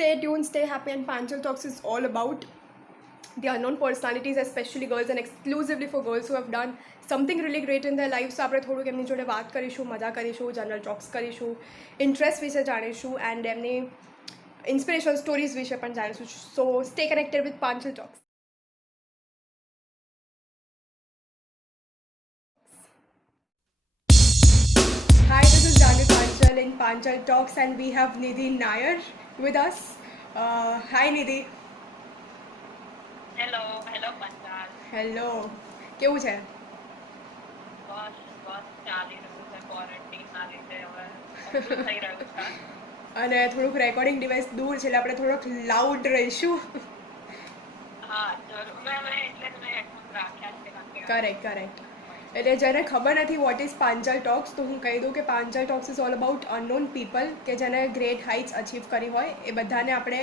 Stay tuned, stay happy, and Panchal Talks is all about the unknown personalities, especially girls, and exclusively for girls who have done something really great in their lives. So આપણે થોડુંક એમની જોડે વાત કરીશું, મજા કરીશું, general talks કરીશું, interest વિશે જાણીશું એન્ડ એમની ઇન્સ્પિરેશનલ સ્ટોરીઝ વિશે પણ જાણીશું. So stay connected with Panchal talks. Hi, this is Janvi Panchal in Panchal Talks, and we have Nidhi Nair with us. Hi, Nidhi. Hello Panchal. Hello, કેવું છે? બસ ચાલી રહ્યું છે ક્વોરન્ટીનના લીધે હવે થઈ રહ્યું છે. અને થોડુંક રેકોર્ડિંગ ડિવાઇસ દૂર છે એટલે આપણે થોડોક લાઉડ રહીશું. હા જરૂર મેં એટલે જ મેં હેડફોન રાખ્યા છે કારણ કે કરેક્ટ. એટલે જેને ખબર નથી વોટ ઇઝ પાંચલ ટોક્સ, તો હું કહી દઉં કે Panchal talks is all about unknown people કે જેને ગ્રેટ હાઇટ્સ અચીવ કરી હોય એ બધાને આપણે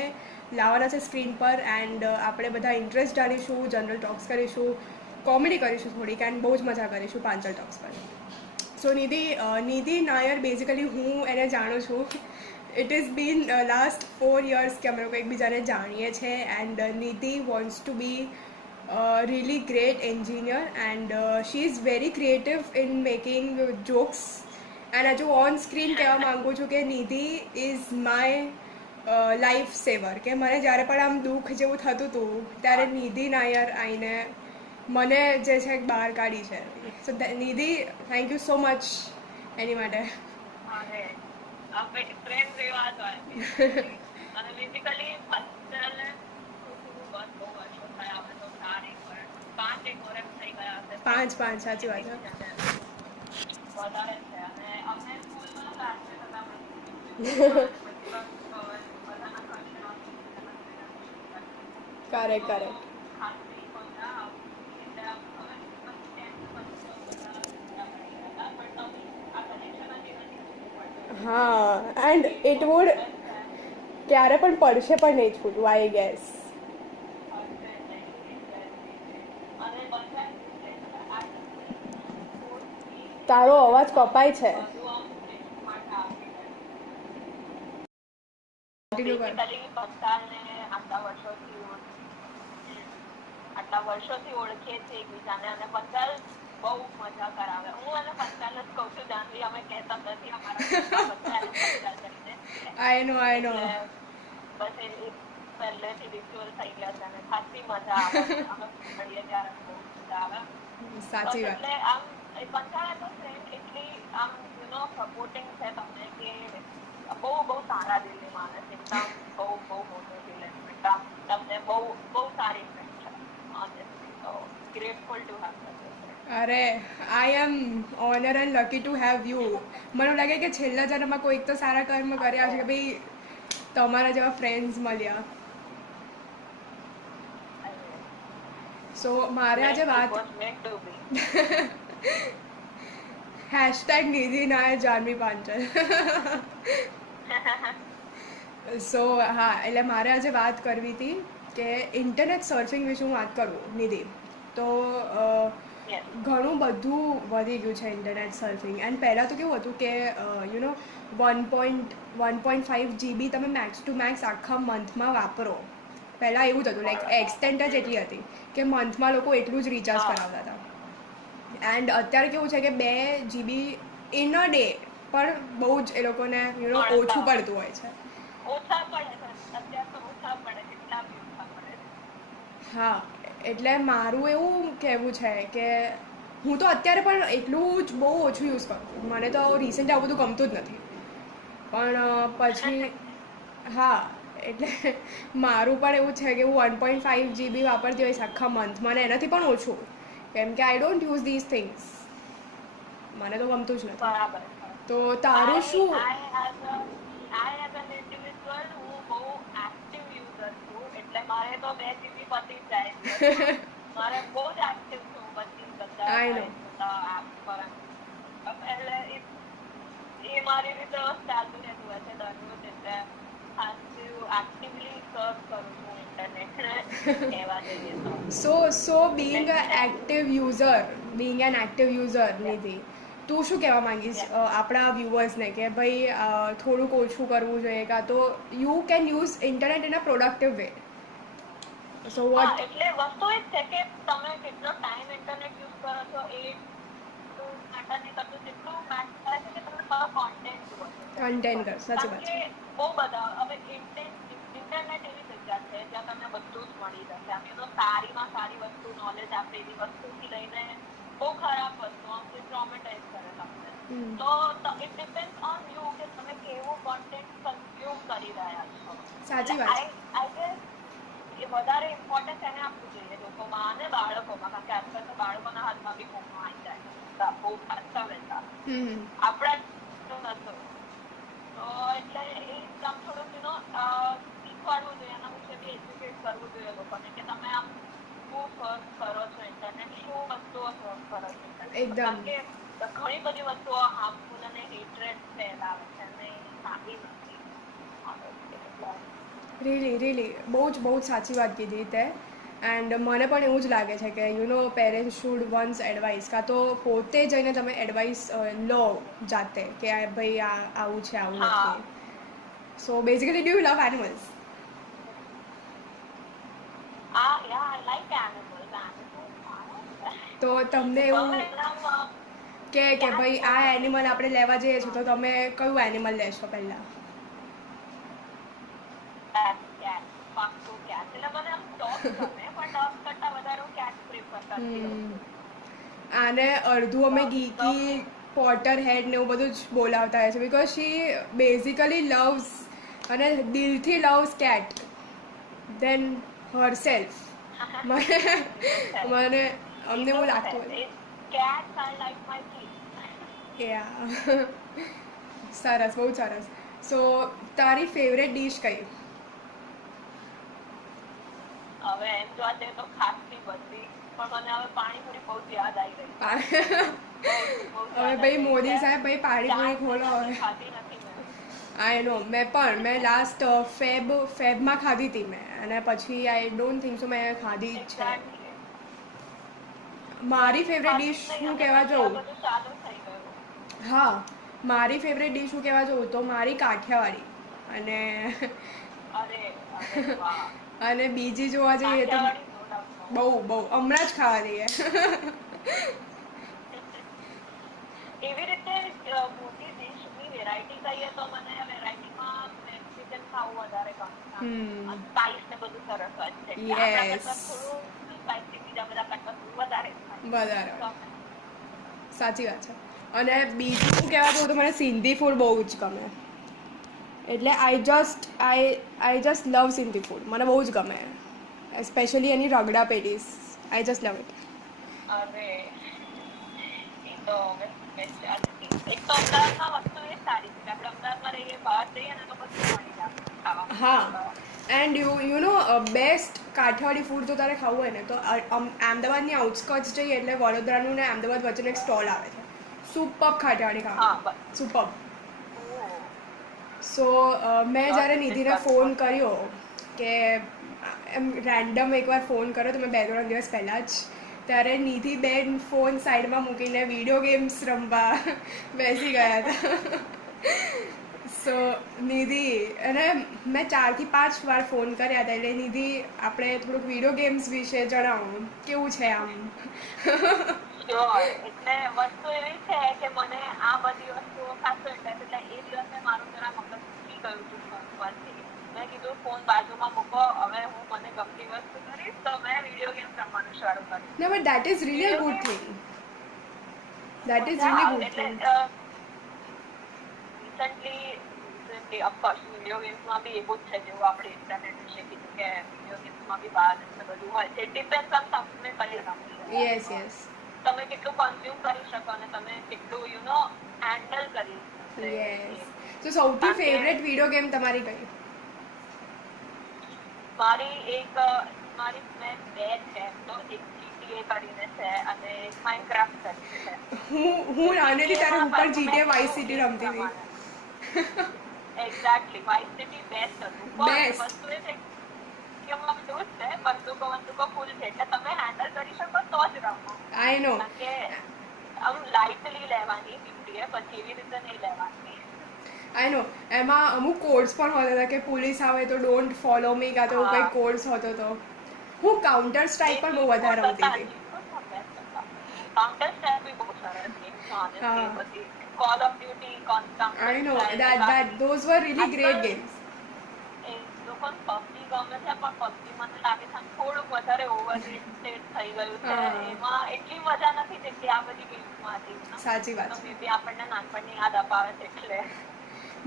લાવવાના છે સ્ક્રીન પર એન્ડ આપણે બધા ઇન્ટરેસ્ટ જાણીશું, જનરલ ટોક્સ કરીશું, કોમેડી કરીશું થોડીક એન્ડ બહુ જ મજા કરીશું પાંચલ ટોક્સ પર. સો નિધિ નાયર બેઝિકલી હું એને જાણું છું. It is been last 4 years કે અમે લોકો એકબીજાને જાણીએ છીએ and Nidhi wants to be really great engineer and she is very creative in making jokes and હજુ ઓન સ્ક્રીન કહેવા માગું છું કે નિધિ ઇઝ માય લાઈફ સેવર. કે મને જ્યારે પણ આમ દુઃખ જેવું થતું હતું ત્યારે નિધિ નાયર આવીને મને જે છે બહાર કાઢી છે. સો નિધિ, થેન્ક યુ સો મચ એની માટે. અરે હવે ટ્રેન જેવા જ હોય અને બેઝિકલી પંચાલને બસ બહુ વર્ષો થયા આપણે તો 5 વર્ષ થઈ ગયા હશે. પાંચ સાચી વાત છે. વધારે છે અને અમે સ્કૂલમાં ક્લાસમેટ હતા કરેક્ટ. હા એન્ડ ઇટ વુડ ક્યારે પણ પડશે પણ નહીં છૂટવું, આઈ ગેસ. તારો અવાજ કપાય છે. આટલા વર્ષોથી ઓળખીએ છીએ એકબીજાને અને પંચાલ બહુ મજા કરાવે. હું અને પંચાલ જ કહું છું, જાનવી અમે કહેતા નથી અમારા આઈ નો બસ એ પહેલેથી રિચ્યુઅલ થઈ ગયા છે અને ખાસી મજા આવે. અમે મળીએ ત્યારે બહુ મજા આવે. સાચી વાત. એટલે આમ પંચાલ તો ફ્રેન્ડ એટલી આમ સપોર્ટિંગ છે તમને કે બહુ સારા દિલની માણસ, એકદમ બહુ મોટો દિલ એકદમ તમને બહુ સારી ફ્રેન્ડ છે. Honestly, so grateful to have such a friend. અરે I am honour and lucky to have you. મને લાગે કે છેલ્લા જન્મમાં કોઈક તો સારા કર્મ કર્યા છે કે ભાઈ તમારા જેવા ફ્રેન્ડ્સ મળ્યા. સો મારે આજે વાત હેશટેગ નિધિ નાયર જાનવી પાંચલ. સો હા, એટલે મારે આજે વાત કરવી હતી કે ઇન્ટરનેટ સર્ફિંગ વિશે હું વાત કરું નિધિ. તો ઘણું બધું વધી ગયું છે ઇન્ટરનેટ સર્ફિંગ એન્ડ પહેલાં તો કેવું હતું કે 1.5 GB તમે મેક્સ ટુ મેક્સ આખા મંથમાં વાપરો. પહેલાં એવું જ હતું, લાઈક એક્સટેન્ટ જ એટલી હતી કે મંથમાં લોકો એટલું જ રિચાર્જ કરાવતા હતા. એન્ડ અત્યારે કેવું છે કે 2 GB ઇન અ ડે પણ બહુ જ એ લોકોને ઓછું પડતું હોય છે. હા, એટલે મારું એવું કહેવું છે કે હું તો અત્યારે પણ એટલું જ બહુ ઓછું યુઝ કરું છું. મને તો રિસેન્ટ આવું બધું ગમતું જ નથી. પણ પછી હા, એટલે મારું પણ એવું છે કે હું 1.5 GB વાપરતી હોઈશ આખા મંથમાં અને એનાથી પણ ઓછું, કેમ કે I don't use these things. મને તો ગમતું જ નથી. બરાબર. તો તારું શું? એટલે મારે તો 2 GB પતી જ જાય. મારે બહુ જ એક્ટિવ છું બધી બધા એપ પર. એટલે એ મારી રીતે ચાલતું રહેતું હોય છે દરરોજ. એટલે એક્ટિવલી સર્ચ કરું છું ઇન્ટરનેટને કહેવા જઈએ તો. So being an active user, Nidhi, તું શું કહેવા માંગીશ આપણા વ્યુઅર્સને કે ભાઈ થોડુંક ઓછું કરવું જોઈએ કાં તો you can use internet in a productive way so what એટલે વસ્તુ એ જ છે કે તમે કેટલો ટાઈમ ઇન્ટરનેટ યુઝ કરો છો એ મેટર નહીં કરતું, જેટલું મેટર કરે છે કે તમે કયો કોન્ટેન્ટ જુઓ છો. કન્ટેન્ટ કર સાચી વાત છે. બહુ બધા હવે ઇન્ટરનેટ એવી જગ્યા છે જ્યાં તમને બધું જ મળી જશે. આમ તો સારીમાં સારી વસ્તુ, નોલેજ આપે એવી વસ્તુથી લઈને બહુ ખરાબ વસ્તુ આમ જે ટ્રોમેટાઇઝ કરે તમને. તો ઇટ ડિપેન્ડ્સ ઓન યુ કે તમે કેવું કોન્ટેન્ટ કન્ઝ્યુમ કરી રહ્યા છો. સાચી વાત છે. આઈ ગેસ એ વધારે ઇમ્પોર્ટન્સ એને આપવું જોઈએ લોકોમાં અને બાળકોમાં, કારણ કે આજકાલ તો બાળકોના હાથમાં બી ફોન આવી જાય બહુ ખાસા વહેલા. આપણા નતો તો એટલે એ કામ થોડુંક શીખવાડવું જોઈએ, એના વિશે બી એજ્યુકેટ કરવું જોઈએ લોકોને કે તમે આમ શું સર્ચ કરો છો ઇન્ટરનેટ, શું વસ્તુઓ સર્ચ કરો છો ઇન્ટરનેટ. કારણ કે ઘણી બધી વસ્તુઓ હાર્મફુલ અને હેટ્રેડ ફેલાવે છે અને સારી નથી. રીલી બહુ જ સાચી વાત કીધી તે. એન્ડ મને પણ એવું જ લાગે છે કે પેરેન્ટ્સ શુડ વન્સ એડવાઇસ કાં તો પોતે જઈને તમે એડવાઇસ લો જાતે કે ભાઈ આવું છે આવું નથી. So basically do you love animals? તો તમને એવું કે ભાઈ આ એનિમલ આપણે લેવા જઈએ છીએ તો તમે કયું એનિમલ લેશો પહેલા? આને અડધું અમે ગીકી પોટર હેડ ને એવું બધું જ બોલાવતા હોય છે બિકોઝ શી બેઝિકલી લવ્સ અને દિલથી લવ્સ કેટ દેન હરસેલ્ફ. મને અમને એવું લાગતું સરસ, બહુ સરસ. સો તારી ફેવરેટ ડીશ કઈ? હવે એમ જોવા જઈએ તો ખાસી બધી, પણ મને હવે પાણીપુરી બહુ જ યાદ આવી રહી. હવે ભાઈ મોદી સાહેબ ભાઈ પાણીપુરી ખોલો હવે. આઈ નો મેં લાસ્ટ ફેબમાં ખાધી હતી મેં, અને પછી આઈ ડોન્ટ થિંક સો મેં ખાધી જ છે. મારી ફેવરેટ ડીશ હું કહેવા જાઉં, હા મારી ફેવરેટ ડીશ હું કહેવા જાઉં તો મારી કાઠિયાવાડી. અને બીજી જોવા જઈએ તો બહુ હમણાં જ ખાવા દઈએ. એવી રીતે મોટી ડીશની વેરાયટી કહીએ તો મને વેરાયટીમાં મેક્સિકન ખાવું વધારે ગમે. સ્પાઈસ ને બધું સરસ હોય છે. થોડું સ્પાઈસી બીજા બધા કરતાં વધારે સાચી વાત છે. અને બીજું શું કહેવા જાઉં તો મને સિંધી ફૂડ બહુ જ ગમે. એટલે I just love Sindhi food, મને બહુ જ ગમે. Specially any ragda patties, I just love it. હા and you know best Kathiyawadi food જો તારે ખાવું હોય ને તો અમદાવાદની આઉટસ્કર્ટ્સ જઈએ એટલે વડોદરાનું ને અમદાવાદ વચ્ચેનો એક સ્ટોલ આવે છે, સુપર કાઠિયાવાડી ખાવાનું, સુપર. સો મેં જ્યારે નિધિને ફોન કર્યો કે એમ રેન્ડમ એકવાર ફોન કર્યો તો મેં 2-3 દિવસ પહેલાં જ, ત્યારે નિધિ બેન ફોન સાઈડમાં મૂકીને વિડીયો ગેમ્સ રમવા બેસી ગયા હતા. સો નિધિ, અને મેં 4-5 વાર ફોન કર્યા હતા, એટલે નિધિ આપણે થોડુંક વિડીયો ગેમ્સ વિશે જણાવો, કેવું છે આમ? એટલે વસ્તુ એવી છે કે મને આ બધી વસ્તુઓ ખાસો ઇન્ટરેસ્ટ, એટલે એ દિવસે મારું જરા મગજ ઉઠી ગયું હતું ફોન પરથી. મેં કીધું ફોન બાજુમાં મૂકો, હવે હું મને ગમતી વસ્તુ કરીશ, તો મેં વિડીયો ગેમ્સ રમવાનું શરૂ કર્યું. No, but that is really a good thing. That is really good thing. Recently, of course, video ગેમ્સમાં બી એવું જ છે જેવું આપણે ઇન્ટરનેટ વિશે કીધું કે વિડીયો ગેમ્સમાં બી બહાર બધું હોય છે. ડિપેન્ડ્સ ઓન તમે કઈ રમો. યસ. તમે કેટલું કન્ઝ્યુમ કરી શકો અને તમે કેટલું હેન્ડલ કરી. યસ. તો સૌથી ફેવરેટ વિડીયો ગેમ તમારી કઈ? મારી મેં 2 છે, તો એક GTA કરીને છે અને માઇનક્રાફ્ટ કરીને છે. હું નાનેથી તારે ઉપર GTA વાઇસ સિટી રમતી હતી. એક્ઝેક્ટલી, વાઇસ સિટી બેસ્ટ હતું. પણ વસ્તુ એ છે કે એમાં એવું છે બંદૂકો ફૂલ છે, એટલે તમે હેન્ડલ કરી શકો તો જ રમો. આઈ નો. કે આમ લાઇટલી નથી લેવાની 50 પછી એવી રીતે નહીં લેવાની. આઈ નો એમાં અમુક કોડ્સ પણ હોતા હતા કે પોલીસ આવે તો ડોન્ટ ફોલો મી કાં તો કંઈ કોડ્સ હોતો હતો. હું કાઉન્ટર સ્ટ્રાઇક પણ બહુ વધારે રમતી હતી. કાઉન્ટર સ્ટ્રાઇક બી બહુ સરસ ગેમ હતી. Call of Duty, constant. I know that those were really great games. એ લોકો પબજી ગમે છે પણ પબજી મને લાગે છે થોડુંક વધારે ઓવરરેટેડ થઈ ગયું છે. એમાં એટલી મજા નથી જેટલી આ બધી ગેમ્સમાં હતી. સાચી વાત છે. તો મે બી આપણને નાનપણની યાદ અપાવે છે એટલે.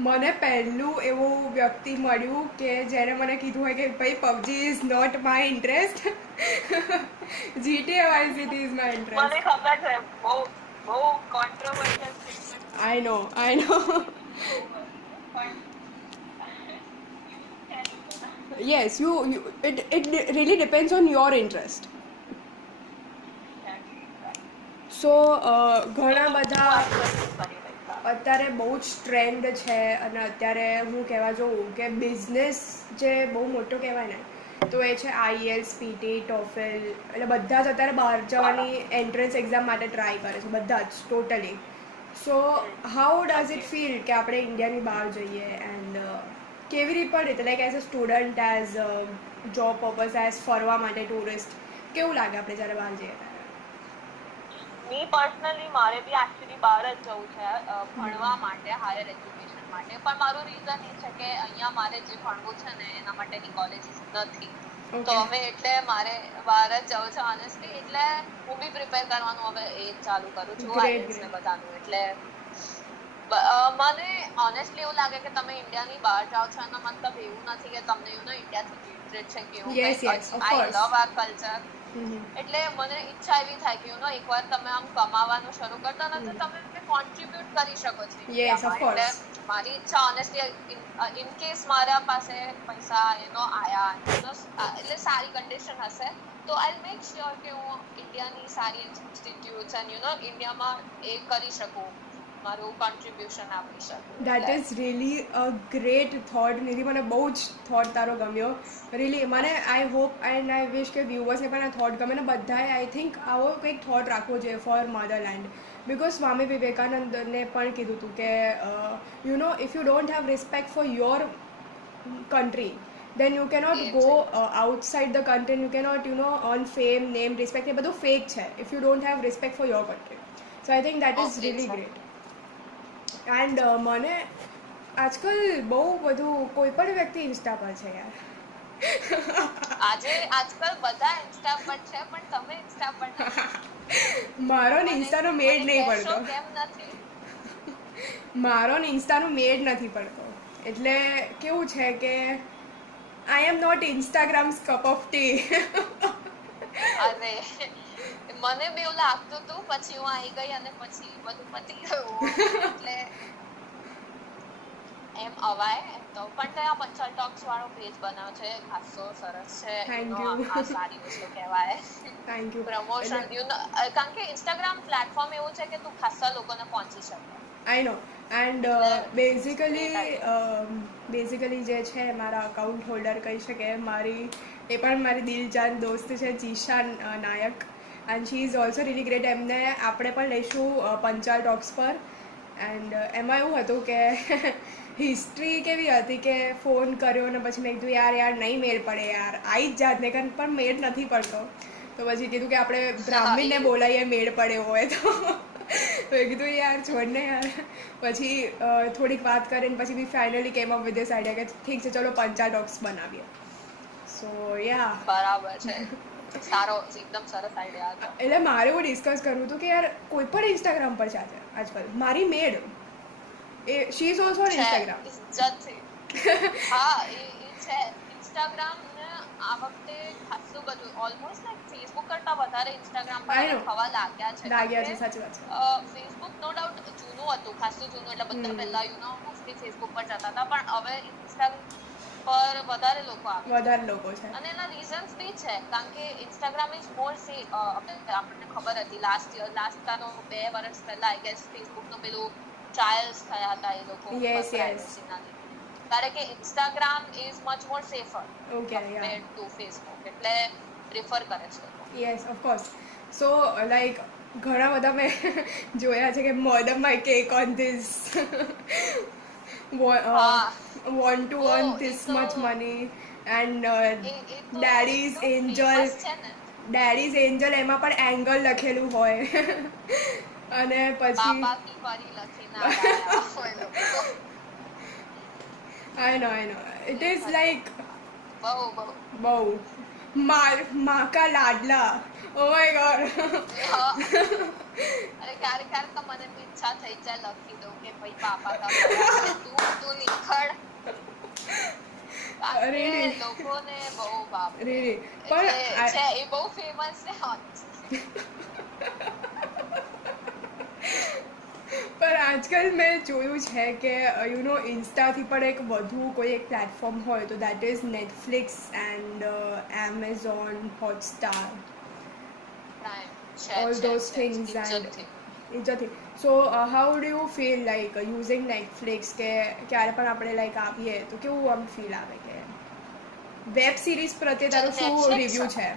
મને પહેલું એવું વ્યક્તિ મળ્યું કે જેણે મને કીધું હોય કે ભાઈ PUBG is not my interest, GTA Vice City is my interest. મને ખબર છે બહુ controversial statement. I know yes it really depends on your interest. So ઘણા બધા અત્યારે બહુ જ ટ્રેન્ડ છે અને અત્યારે હું કહેવા જાઉં કે બિઝનેસ જે બહુ મોટો કહેવાય ને તો એ છે IELTS, PT, TOEFL, એટલે બધા જ અત્યારે બહાર જવાની એન્ટ્રન્સ એક્ઝામ માટે ટ્રાય કરે છે બધા જ totally. So how does it feel કે આપણે ઇન્ડિયાની બહાર જઈએ એન્ડ કેવી રીતે like as a student, as job purpose, as ફરવા માટે ટુરિસ્ટ કેવું લાગે આપણે જ્યારે બહાર જઈએ? મી પર્સનલી મારે બી એકચ્યુઅલી બહાર જ જવું છે ભણવા માટે, હાયર એજ્યુકેશન માટે. પણ મારું રીઝન એ છે કે અહીંયા મારે જે ભણવું છે ને એના માટેની કોલેજીસ નથી. તો હવે એટલે મારે બહાર જ જવું છે ઓનેસ્ટલી. એટલે હું બી પ્રિપેર કરવાનું હવે એ ચાલુ કરું છું IELTS ને બધાનું. એટલે મને ઓનેસ્ટલી એવું લાગે કે તમે ઇન્ડિયાની બહાર જાઓ છો એનો મતલબ એવું નથી કે તમને ઇન્ડિયાથી હેટ્રેડ છે કે એવું. આઈ લવ આર કલ્ચર. એટલે મને ઈચ્છા એવી થાય કે એકવાર તમે આમ કમાવાનું શરૂ કરતા ને તો તમે કોન્ટ્રીબ્યુટ કરી શકો છો. એટલે મારી ઈચ્છા ઓનેસ્ટલી ઇન કેસ મારા પાસે પૈસા આયા એટલે સારી કન્ડિશન હશે તો આઈ મેક શ્યોર કે હું ઇન્ડિયાની સારી ઇન્સ્ટિટ્યૂટ્સ અને ઇન્ડિયામાં એ કરી શકું, મારું કોન્ટ્રીબ્યુશન આપી શકું. That is really a great thought Nidhi. મને બહુ જ થોટ તારો ગમ્યો રિયલી. મને આઈ હોપ એન્ડ આઈ વિશ કે વ્યુઅર્સને પણ આ થોટ ગમે ને બધાએ આઈ થિંક આવો કંઈક થોટ રાખવો જોઈએ ફોર મધરલેન્ડ. બિકોઝ સ્વામી વિવેકાનંદને પણ કીધું હતું કે if you don't have respect for your country then you cannot go outside the country and you cannot earn fame, name, respect. એ બધું ફેક છે if you don't have respect for your country. So I think that is really great. And મને આજકાલ બહુ બધું કોઈ પણ વ્યક્તિ Insta પર છે યાર. આજકાલ બધા ઇન્સ્ટા પર છે પણ તમે ઇન્સ્ટા પર નથી. મારો ને ઇન્સ્ટાનો મેડ નહીં પડતો. કેમ નથી? મારો ને ઇન્સ્ટાનો મેડ નથી પડતો. એટલે કેવું છે કે I am not Instagram's cup of tea. અરે મને બી એવું લાગતું હતું પછી હું આવી ગઈ અને પછી બધું પતી ગયું. એટલે એમ અવાય તો પણ ત્યાં પંચાલ ટોક્સ વાળો પેજ બનાવ્યો છે, ખાસો સરસ છે. આ સારી વસ્તુ કહેવાય. Thank you. પ્રમોશન કારણ કે ઇન્સ્ટાગ્રામ પ્લેટફોર્મ એવું છે કે તું ખાસા લોકોને પહોંચી શકે. આઈ નો. એન્ડ બેઝિકલી જે છે મારા અકાઉન્ટ હોલ્ડર કહી શકે એ પણ મારી દિલજાન દોસ્ત છે Zeeshan Nayak. And she is also really great. એમને આપણે પણ લઈશું પંચાલ ટોક્સ પર. એન્ડ એમાં એવું હતું કે હિસ્ટ્રી કેવી હતી કે ફોન કર્યો ને પછી મેં કીધું યાર નહીં મેળ પડે યાર, આવી જ જાતને કારણ પણ મેળ નથી પડતો. તો પછી કીધું કે આપણે બ્રાહ્મણીને બોલાવીએ મેળ પડે હોય તો એ કીધું યાર છોડને યાર. પછી થોડીક વાત કરીને પછી we finally came up with this idea કે ઠીક છે ચલો પંચાલ ટોક્સ બનાવીએ. સો યા બરાબર છે. સારો એકદમ સરસ આઈડિયા હતો. એટલે મારે એવું ડિસ્કસ કરવું હતું કે યાર કોઈ પણ ઇન્સ્ટાગ્રામ પર છે આજકાલ. મારી maid she is also on Instagram. હા એ છે ઇન્સ્ટાગ્રામ ને આ વખતે ખાસું બધું ઓલમોસ્ટ લાઈક ફેસબુક કરતા વધારે ઇન્સ્ટાગ્રામ પર થવા લાગ્યા છે. સાચી વાત છે. ફેસબુક નો ડાઉટ જૂનું હતું, ખાસું જૂનું. એટલે બધા પહેલા મોસ્ટલી ફેસબુક પર જતા હતા પણ હવે ઇન્સ્ટાગ્રામ પર વધારે લોકો છે. અને એના રીઝન્સ બી છે કારણ કે ઇન્સ્ટાગ્રામ ઇઝ મોર સેફ. આપણને ખબર હતી લાસ્ટ 2 વર્ષ પહેલા આઈ ગેસ ફેસબુક નું પેલું ટ્રાયલ્સ થયા હતા એ લોકો. કારણ કે Instagram is much more safer compared to Facebook. એટલે પ્રિફર કરે છે. Yes of course. So like ઘણા બધા મેં જોયા છે કે murder my cake on this હા want to ઓ earn એ this તો much money and એ તો daddy's એટલો angel ફેમસ છે ને. ડેડીઝ એન્જલ એમાં પણ એંગલ લખેલું હોય અને પછી બાપા કી પરી લખીને આયા હોય લોકો. આઈ નો ઇટ ઇઝ લાઈક બહુ બહુ મા કા લાડલા ઓ માય ગોડ હા. અરે ક્યારેક ક્યારેક તો મને બી ઈચ્છા થઈ જાય લખી દઉં કે ભાઈ બાપા કા પરા છે તું નિખડ. કારણ કે really લોકોને બહુ બાપ રે. really એટલે પણ છે એ બહુ ફેમસ છે પણ આજકાલ મેં જોયું છે કે યુ નો ઇન્સ્ટાથી પણ એક વધુ કોઈ એક પ્લેટફોર્મ હોય તો that is Netflix and Amazon Hotstar all those things and ઇજ્જતથી so how do you feel like using Netflix કે ક્યારે પણ આપણે લાઈક આવીએ તો કેવું આમ ફીલ આવે કે વેબ સિરીઝ પ્રત્યે તારો શું રિવ્યૂ છે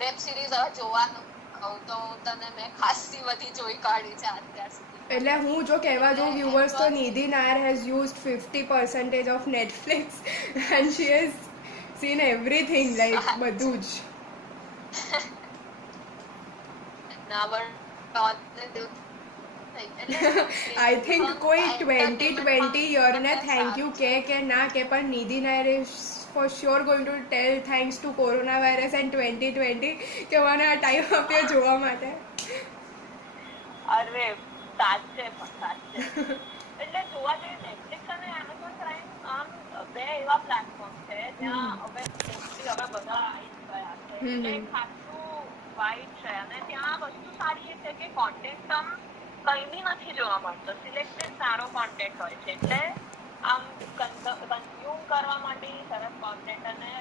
વેબ સિરીઝ હવે જોવાનું કહું તો તને મેં ખાસી બધી જોઈ કાઢી છે અત્યાર સુધી. એટલે હું જો કહેવા જાઉં વ્યુઅર્સ તો Nidhi Nair has used 50% of Netflix and she has seen everything like બધું જ ના બટ આઈ થિંક કોઈ 2020 યરને થેન્ક યુ કે ના કે પણ Nidhi Nair is for sure going to tell thanks to corona virus and 2020 કે મને આ ટાઈમ આપ્યો જોવા માટે. અરે સાચે પણ સાચે એટલે જોવા જઈએ નેટફ્લિક્સ અને એમેઝોન પ્રાઇમ આમ બે એવા પ્લેટફોર્મ છે જ્યાં હવે મોસ્ટલી હવે બધા આવી ગયા છે એટલે ખાસું વાઇડ છે અને ત્યાં વસ્તુ સારી એ છે કે કોન્ટેન્ટ આમ કંઈ બી નથી જોવા મળતો સિલેક્ટેડ સારો કોન્ટેન્ટ હોય છે એટલે આમ કન્ઝ્યુમ કરવા માટે સરસ કોન્ટેન્ટ અને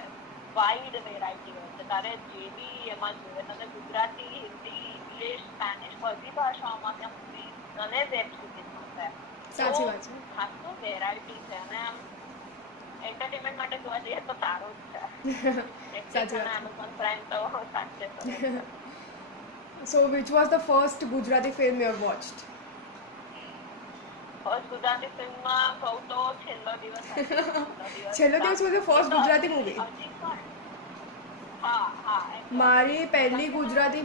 વાઇડ વેરાયટી હોય છે તારે જે બી એમાં જોઈએ તને ગુજરાતી હિન્દી ઇંગ્લિશ સ્પેનિશ બધી ભાષાઓમાં ત્યાં મૂવી અને વેબ સિરીઝ મળશે. સાચી વાત છે ખાસું વેરાયટી છે અને આમ એન્ટરટેનમેન્ટ માટે જોવા જઈએ તો સારું જ છે. સાચી વાત એમેઝોન પ્રાઇમ તો સાચે so which was the first Gujarati film you have watched first Gujarati ફિલ્મમાં કહું તો Chhello Divas Chhello Divas was the first Gujarati movie મારી પહેલી ગુજરાતી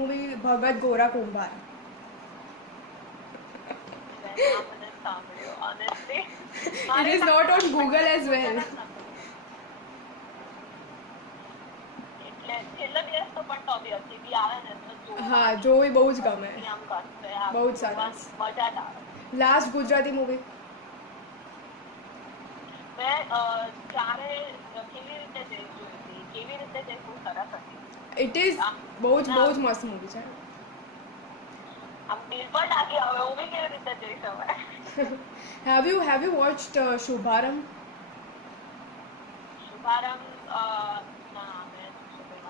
મૂવી ભગત ગોરા કુંભાર. It is not on Google as well. હા જોવી બહુ જ ગમે બહુ જ સરસ. લાસ્ટ ગુજરાતી મૂવી મેં ચારે કેવી રીતે જઈ જોઈ હતી કેવી રીતે જઈ બહુ સરસ હતી. ઇટ ઇઝ બહુ જ મસ્ત મૂવી છે. આમ દિલ પર લાગી હવે હું બી કેવી રીતે જઈ શકાય. have you watched શુભારંભ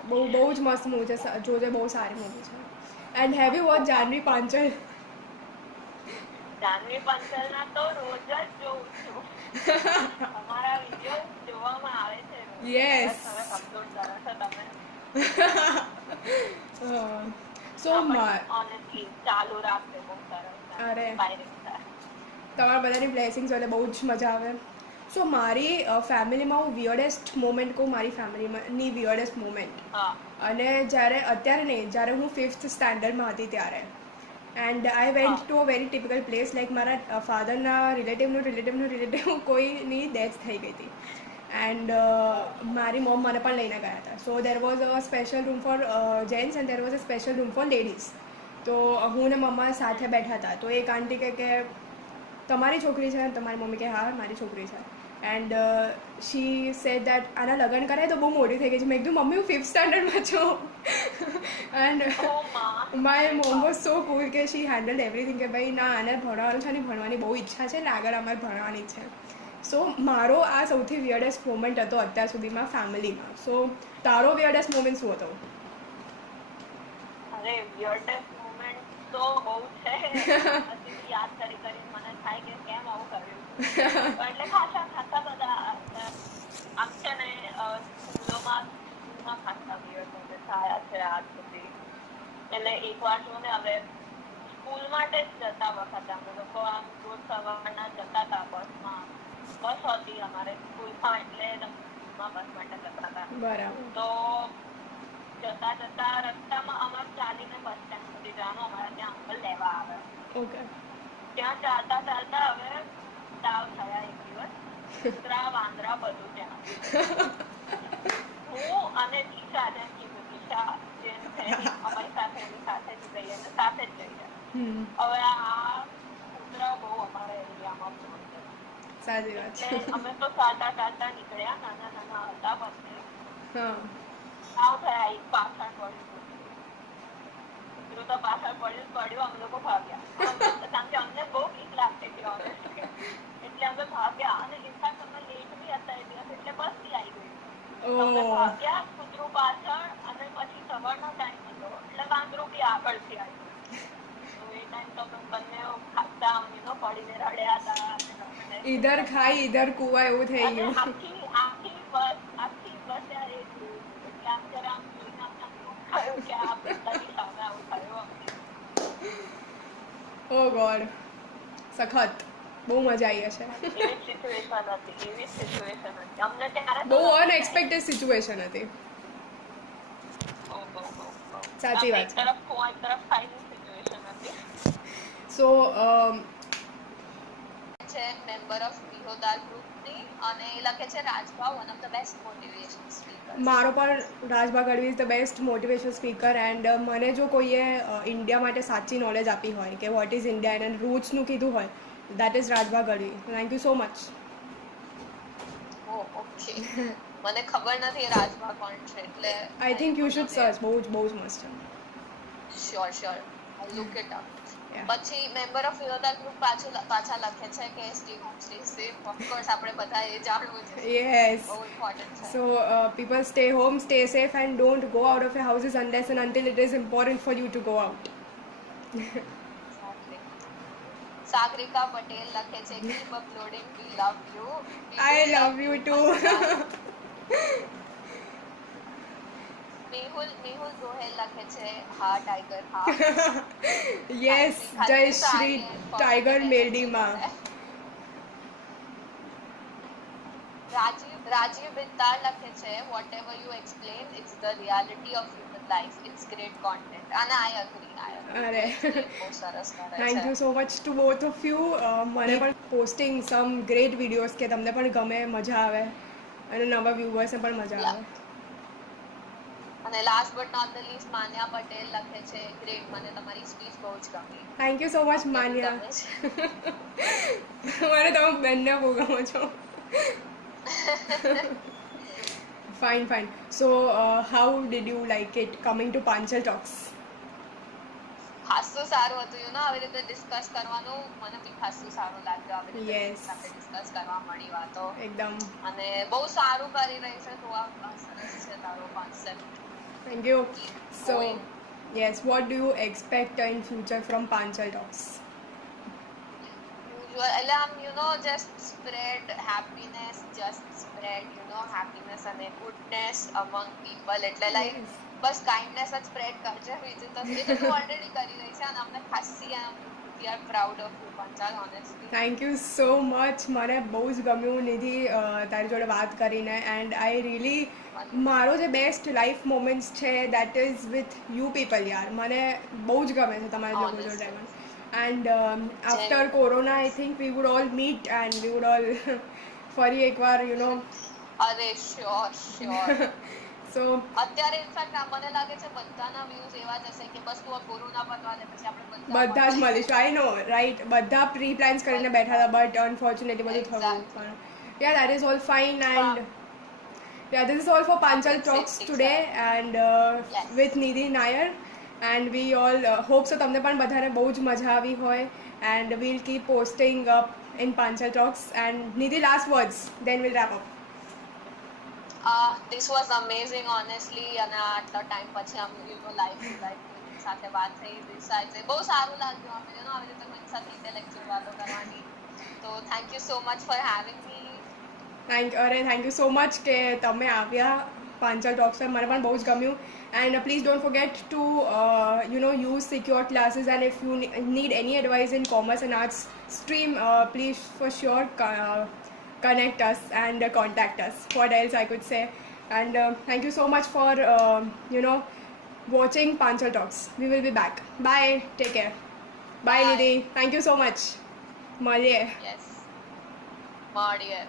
બહુ જ મસ્ત મૂવી છે જોજે બહુ સારી મૂવી છે. And have you watch Janvi Panchal Janvi પંચલના તો રોજ જ જોઉં છું. અમારા વિડિયોઝ જોવામાં આવે છે યસ અપલોડ કરો છો તમે સો ઓનેસ્ટલી ચાલુ રાખજો બહુ સરસ. અરે તમારા બધાની બ્લેસિંગ્સ એટલે બહુ જ મજા આવે. સો મારી ફેમિલીમાં હું વિયર્ડેસ્ટ મોમેન્ટ કહું મારી ફેમિલીમાંની વિયર્ડેસ્ટ મોમેન્ટ અને અત્યારે નહીં જ્યારે હું 5th સ્ટાન્ડર્ડમાં હતી ત્યારે and I went to a very typical place like મારા ફાધરના રિલેટિવ કોઈની ડેથ થઈ ગઈ હતી એન્ડ મારી મોમ મને પણ લઈને ગયા હતા. So there was a special room for gents and there was a special room for ladies. તો હું ને મમ્મા સાથે બેઠા હતા તો એક આંટી કે તમારી છોકરી છે તમારી મમ્મી કે હા મારી છોકરી છે એન્ડ શી સેડ દેટ આના લગ્ન કરાય તો બહુ મોટી થઈ ગઈ છે. મેં કીધું મમ્મી હું 5th સ્ટાન્ડર્ડમાં છું and my mom was so cool કે શી હેન્ડલ એવરીથિંગ કે ભાઈ ના આને ભણવાનું છે અને ભણવાની બહુ ઈચ્છા છે ને આગળ અમારે ભણવાની છે. સો મારો આ સૌથી વિયર્ડેસ્ટ મોમેન્ટ હતો અત્યાર સુધીમાં ફેમિલીમાં. સો તારો વિયર્ડેસ્ટ મોમેન્ટ શું હતો? અરે વિયર્ડેસ્ટ મોમેન્ટ તો બહુ છે યાદ કરી મને થાય કે કેમ આવું કર્યું. એટલે ખાસા બધા આમ છે ને સ્કૂલોમાં ઘણા ખાસા દિવસો જે થયા છે આજ સુધી. એટલે એકવાર જો ને હવે સ્કૂલ માટે જ જતા વખતે અમે લોકો આમ રોજ સવારના જતા હતા બસમાં. બસ હતી અમારે સ્કૂલમાં એટલે બસ માટે જતા હતા. બરાબર. તો જતા જતા રસ્તામાં અમારે ચાલીને બસ સ્ટેન્ડ સુધી જવાનું. અમારે ત્યાં અંકલ લેવા આવે. ઓકે. ત્યાં ચાલતા ચાલતા હવે તાવ થયા એક દિવસ. કૂતરા વાંદરા બધું ત્યાં. હું અને દિશા જેમ કીધું દિશા જેમ છે અમારી સાથે એની સાથે જ જઈએ ને સાથે જ જઈએ. હવે આ કૂતરા બહુ અમારા એરિયામાં છે. સાચી વાત છે. એટલે અમે તો ચાલતા ચાલતા નીકળ્યા. નાના નાના હતા બંને. તાવ થયા એક પાછળ પડ્યું. કૂતરું તો પાછળ પડ્યું અમે લોકો ભાગ્યા. કારણ કે અમને બહુ બીક લાગતી હતી ઓનેસ્ટલી. એટલે અમે ભાગ્યા અને ઇનફેક્ટ અમે લેટ બી હતા એ દિવસ એટલે બસ બી આવી ગઈ. અમે ભાગ્યા કૂતરું પાછળ અને પછી સવારનો ટાઈમ હતો એટલે વાંદરું બી આગળથી આવ્યું. તો એ ટાઈમ તો અમે બંને ખાતા પડીને રડ્યા હતા. ઈધર ખાઈ ઈધર કુવા એવું થઈ ગયું. આખી બસ યાર એ જોયું. એટલે આમ જરા આમ જોઈને અમને દુઃખ થયું કે આ બધાની સામે આવું થયું. ઓ ગોડ, સખત. બહુ મજા આવી હશે. એવી સિચ્યુએશન હતી. અમને ત્યારે બહુ અનએક્સપેક્ટેડ સિચ્યુએશન હતી. સાચી વાત છે. તરફ ખાઈની સિચ્યુએશન હતી. સો છે મેમ્બર ઓફ વિહોદાર ગ્રુપની અને એ લખે છે Rajbha one of the best motivation speaker. મારો પણ Rajbha Gadhvi is the best motivation speaker. And મને જો કોઈએ ઇન્ડિયા માટે સાચી નોલેજ આપી હોય કે વોટ ઇઝ ઇન્ડિયા એન્ડ રૂટ્સનું કીધું હોય, that is Rajbha Gadhvi. Thank you so much. Okay. મને ખબર નથી રાજભા કોણ છે એટલે I think you should search. બહુ જ મસ્ત છે. Sure I look it up. પછી મેમ્બર ઓફ વિહોદાર ગ્રુપ પાછા લખે છે કે stay home stay safe. Of course આપણે બધા એ જાણવું છે. યસ. બહુ ઇમ્પોર્ટન્ટ છે. So people stay home, stay safe and don't go out of your houses unless and until it is important for you to go out. સાગરિકા પટેલ લખે છે keep uploading, we love you. I love you too. Mehul Gohil લખે છે હા tiger હા. Yes, જય Shri tiger મેરડીમાં. Rajiv બિંદાર લખે છે whatever you explain it's the reality of human life, it's great content. અને I agree. અરે બહુ સરસ કરે છે. Thank you so much two both of you. મને પણ પોસ્ટિંગ સમ ગ્રેટ વિડીયોઝ કે તમને પણ ગમે, મજા આવે અને નવા વ્યુઅર્સને પણ મજા આવે. અને last but not the least Manya Patel લખે છે ગ્રેટ, મને તમારી સ્પીચ બહુ જ ગમી. Thank you so much Manya. મને તમે બંને બહુ ગમો છો. Fine. So, how did you like it coming to Panchal Talks? ખાસું સારું હતું. આવી રીતે ડિસ્કસ કરવાનું મને બી ખાસું સારું લાગ્યું. આવી રીતે આપણે ડિસ્કસ કરવા મળી વાતો એકદમ. અને બહુ સારું કરી રહી છે તું. આ સરસ છે તારો concept. Thank you. So, yes, what do you expect in future from Panchal Talks? એટલે આમ just spread happiness, happiness and goodness among people. એટલે like બસ કાઇન્ડનેસ જ સ્પ્રેડ કરજે. બીજું તો એ તો તું ઓલરેડી કરી રહી છે અને અમને ખાસી આમ we are proud of you Panchal, honestly. Thank you so much. મને બહુ જ ગમ્યું નિધિ તારી જોડે વાત કરીને. એન્ડ આઈ રિયલી મારો જે બેસ્ટ લાઈફ મોમેન્ટ્સ છે that is with you people યાર. મને બહુ જ ગમે છે તમારા લોકો જોડે. And after corona I think we wood all meet and we wood all ફરી એકવાર અરે શ્યોર. સો અત્યારે ઇનફેક્ટ મને લાગે છે બધાના વ્યૂઝ એવા જ હશે કે બસ તું કોરોના પતવા દે પછી આપણે બધા જ મળીશું. I know right. બધા પ્રી પ્લાન્સ કરીને બેઠા હતા બટ અનફોર્ચ્યુનેટલી બધું થયું. પણ yeah that is all fine. And yeah, this is all for Panchal Talks today and with Nidhi Nair. And we all hope so તમને પણ બધાને બહુ જ મજા આવી હોય. And we'll keep posting up in Panchal Talks. And Nidhi, last words, then we'll wrap up. This was amazing honestly. અને આટલા ટાઈમ પછી આમ લાઈવ સાથે વાત થઈ દિશા છે. બહુ સારું લાગ્યું અમને આવી રીતે કોઈની સાથે ઇન્ટેલેક્ચ્યુઅલ વાતો કરવાની. તો thank you so much for having me. Thank you so much કે તમે આવ્યા પાંચાલ ટોક્સ પર મને પણ બહુ જ ગમ્યું and please don't forget to use secure classes and if you need any advice in commerce and arts stream please for sure connect us and contact us. What else I could say? And thank you so much for watching Panchal Talks. We will be back. Bye. Take care. Bye, Bye. Nidhi. Thank you so much. મળીએ. Yes. Maria.